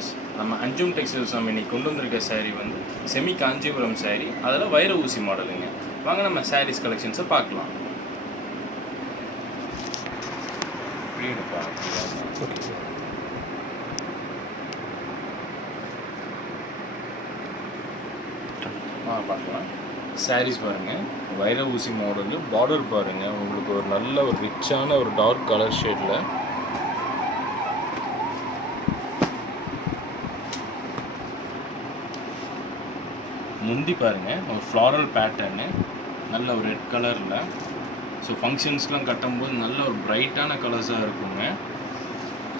Viewers, நம்ம அஞ்சும் textiles நம்ம இன்னைக்கு கொண்டு வந்திருக்க saree வந்து செமி காஞ்சிபுரம் saree. அதில் வைர ஊசி மாடலுங்க. வாங்க நம்ம சாரீஸ் கலெக்ஷன்ஸை பார்க்கலாம். பார்க்கலாம். சாரீஸ் பாருங்கள், வைர ஊசி மாடலு. பார்டர் பாருங்கள், உங்களுக்கு ஒரு நல்ல ஒரு ரிச்சான ஒரு டார்க் கலர் ஷேடில். முந்தி பாருங்கள், ஒரு ஃப்ளாரல் பேட்டர்னு, நல்ல ஒரு ரெட் கலரில். ஸோ ஃபங்க்ஷன்ஸ்லாம் கட்டும்போது நல்ல ஒரு பிரைட்டான கலர்ஸாக இருக்குங்க.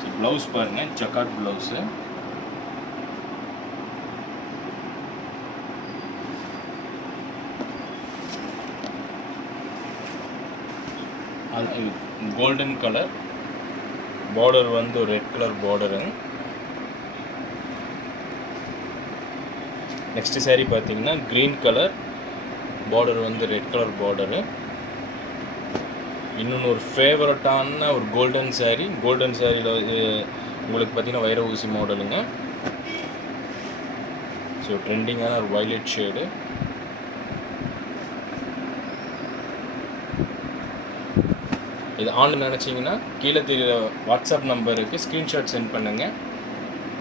ஸோ ப்ளவுஸ் பாருங்கள், jacquard blouse. Golden colour border வந்து ஒரு ரெட் கலர் பார்டருங்க. நெக்ஸ்ட் saree பார்த்தீங்கன்னா க்ரீன் கலர் பார்டர் வந்து ரெட் கலர் பார்டரு. இன்னொன்று ஒரு ஃபேவரட்டான ஒரு கோல்டன் saree. கோல்டன் சாரியில் உங்களுக்கு பார்த்தீங்கன்னா வைர ஊசி மாடலுங்க. ஸோ ட்ரெண்டிங்கான ஒரு வயலட் ஷேடு. இது ஆன்லைன் நினச்சிங்கன்னா கீழே தெரியுற வாட்ஸ்அப் நம்பருக்கு ஸ்க்ரீன்ஷாட் சென்ட் பண்ணுங்கள்.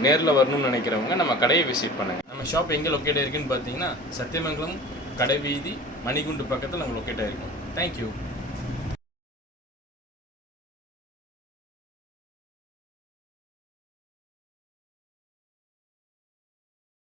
நேரில் வரணும்னு நினைக்கிறவங்க நம்ம கடையை விசிட் பண்ணுங்கள். நம்ம ஷாப் எங்கே லொக்கேட் ஆகிருக்குன்னு பார்த்தீங்கன்னா சத்தியமங்கலம் கடைவீதி மணிகுண்டு பக்கத்தில் நம்ம லொக்கேட் ஆகிருக்கோம். தேங்க்யூ.